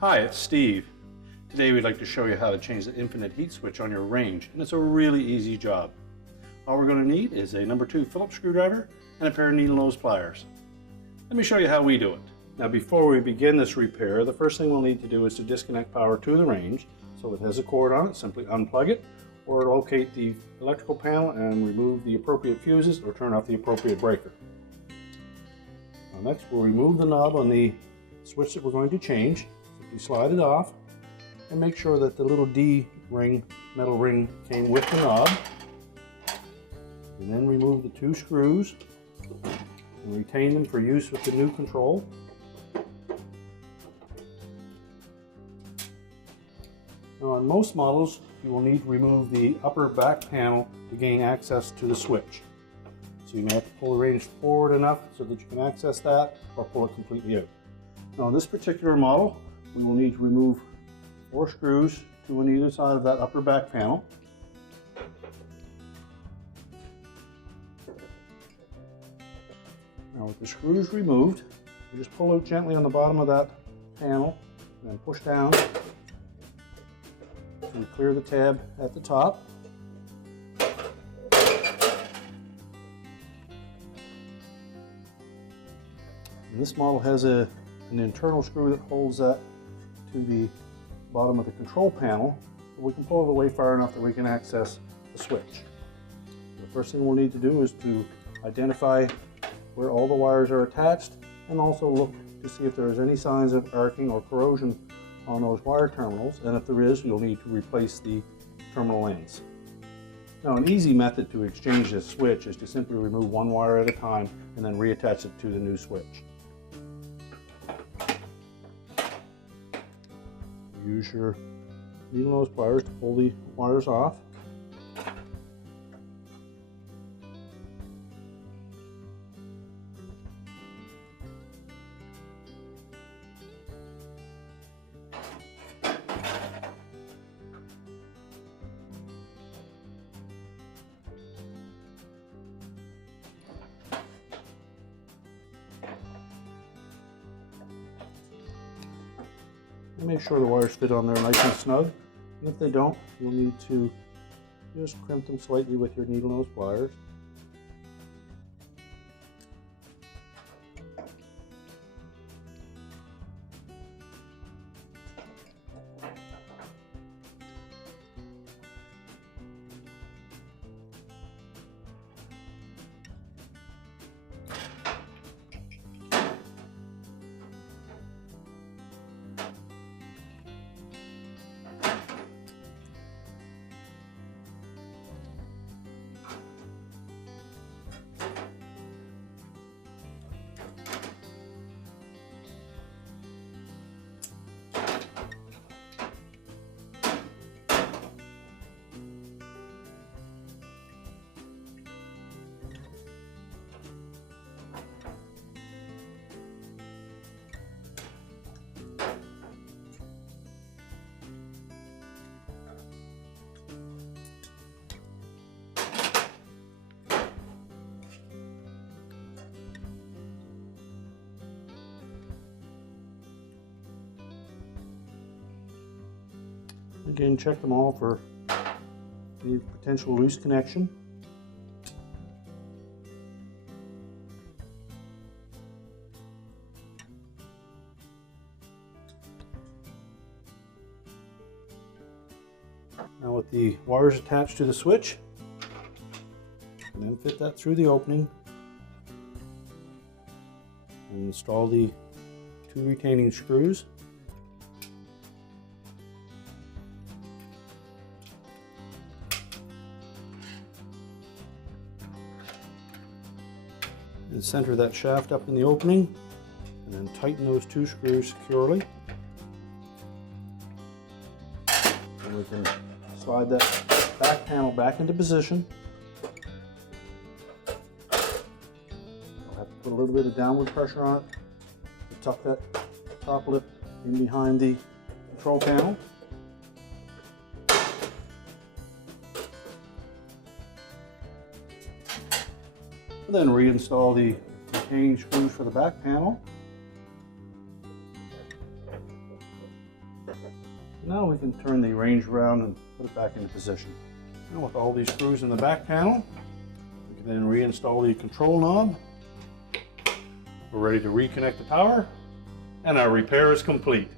Hi, it's Steve. Today we'd like to show you how to change the infinite heat switch on your range, and it's a really easy job. All we're going to need is a number 2 Phillips screwdriver and a pair of needle nose pliers. Let me show you how we do it. Now before we begin this repair, the first thing we'll need to do is to disconnect power to the range. So if it has a cord on it, simply unplug it, or locate the electrical panel and remove the appropriate fuses or turn off the appropriate breaker. Now next we'll remove the knob on the switch that we're going to change. You slide it off and make sure that the little D ring, metal ring, came with the knob. And then remove the 2 screws and retain them for use with the new control. Now on most models you will need to remove the upper back panel to gain access to the switch. So you may have to pull the range forward enough so that you can access that, or pull it completely out. Now on this particular model, we will need to remove 4 screws, 2 on either side of that upper back panel. Now with the screws removed, you just pull out gently on the bottom of that panel and then push down and clear the tab at the top. And this model has an internal screw that holds that to the bottom of the control panel. We can pull it away far enough that we can access the switch. The first thing we'll need to do is to identify where all the wires are attached, and also look to see if there is any signs of arcing or corrosion on those wire terminals, and if there is, you'll need to replace the terminal ends. Now an easy method to exchange this switch is to simply remove one wire at a time and then reattach it to the new switch. Use your needle nose pliers to pull the wires off. And make sure the wires fit on there nice and snug, and if they don't, you'll need to just crimp them slightly with your needle nose pliers. Again, check them all for any potential loose connection. Now with the wires attached to the switch, and then fit that through the opening and install the 2 retaining screws. And center that shaft up in the opening, and then tighten those 2 screws securely. And we can slide that back panel back into position. I'll have to put a little bit of downward pressure on it to tuck that top lip in behind the control panel. And then reinstall the retaining screws for the back panel. Now we can turn the range around and put it back into position. And with all these screws in the back panel, we can then reinstall the control knob. We're ready to reconnect the power, and our repair is complete.